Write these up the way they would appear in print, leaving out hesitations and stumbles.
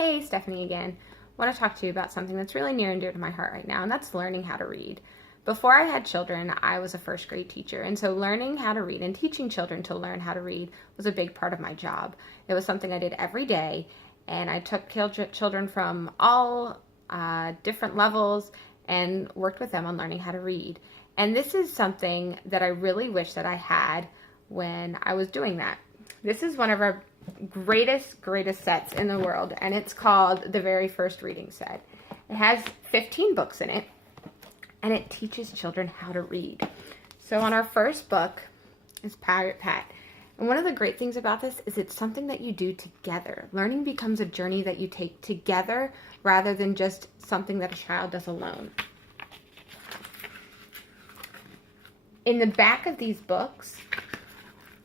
Hey, Stephanie again. I want to talk to you about something that's really near and dear to my heart right now, and that's learning how to read. Before I had children, I was a first grade teacher, and so learning how to read and teaching children to learn how to read was a big part of my job. It was something I did every day, and I took children from all different levels and worked with them on learning how to read. And this is something that I really wish that I had when I was doing that. This is one of our greatest sets in the world, and it's called the Very First Reading Set. It has 15 books in it, and it teaches children how to read. So on our first book is Pirate Pat. And one of the great things about this is it's something that you do together. Learning becomes a journey that you take together rather than just something that a child does alone. In the back of these books,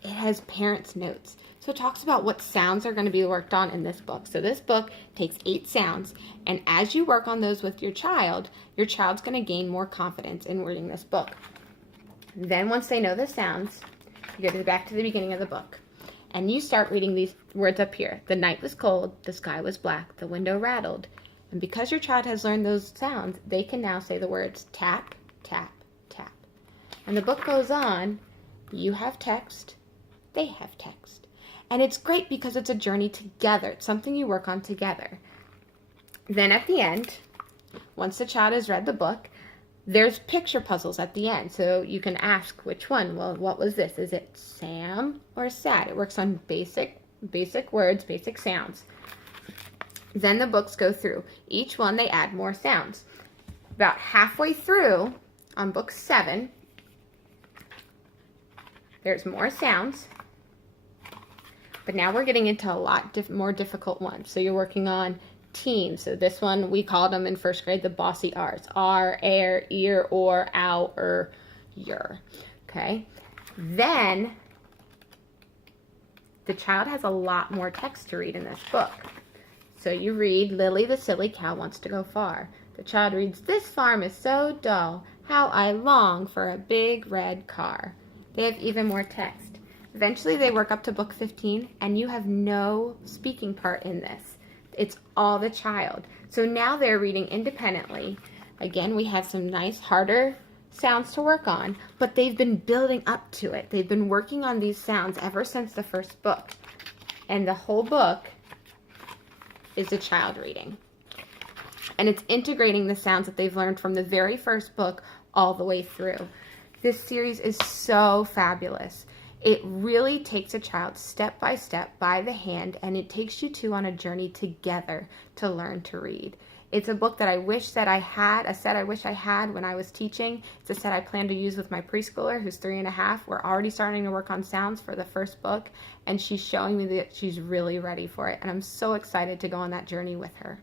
it has parents' notes. So it talks about what sounds are going to be worked on in this book. So this book takes 8 sounds, and as you work on those with your child's going to gain more confidence in reading this book. Then once they know the sounds, you go back to the beginning of the book, and you start reading these words up here. The night was cold, the sky was black, the window rattled. And because your child has learned those sounds, they can now say the words tap, tap, tap. And the book goes on, you have text, they have text. And it's great because it's a journey together. It's something you work on together. Then at the end, once the child has read the book, there's picture puzzles at the end. So you can ask which one. Well, what was this? Is it Sam or sad? It works on basic words, basic sounds. Then the books go through. Each one they add more sounds. About halfway through on book 7, there's more sounds. But now we're getting into a lot more difficult ones. So you're working on teens. So this one, we called them in first grade the bossy R's. R, air, ear, or, ow, your. Okay. Then the child has a lot more text to read in this book. So you read, Lily the silly cow wants to go far. The child reads, this farm is so dull. How I long for a big red car. They have even more text. Eventually they work up to book 15, and you have no speaking part in this. It's all the child. So now they're reading independently. Again, we have some nice, harder sounds to work on, but they've been building up to it. They've been working on these sounds ever since the first book. And the whole book is the child reading. And it's integrating the sounds that they've learned from the very first book all the way through. This series is so fabulous. It really takes a child step by step by the hand, and it takes you two on a journey together to learn to read. It's a book that I wish that I had, a set I wish I had when I was teaching. It's a set I plan to use with my preschooler who's 3.5. We're already starting to work on sounds for the first book, and she's showing me that she's really ready for it, and I'm so excited to go on that journey with her.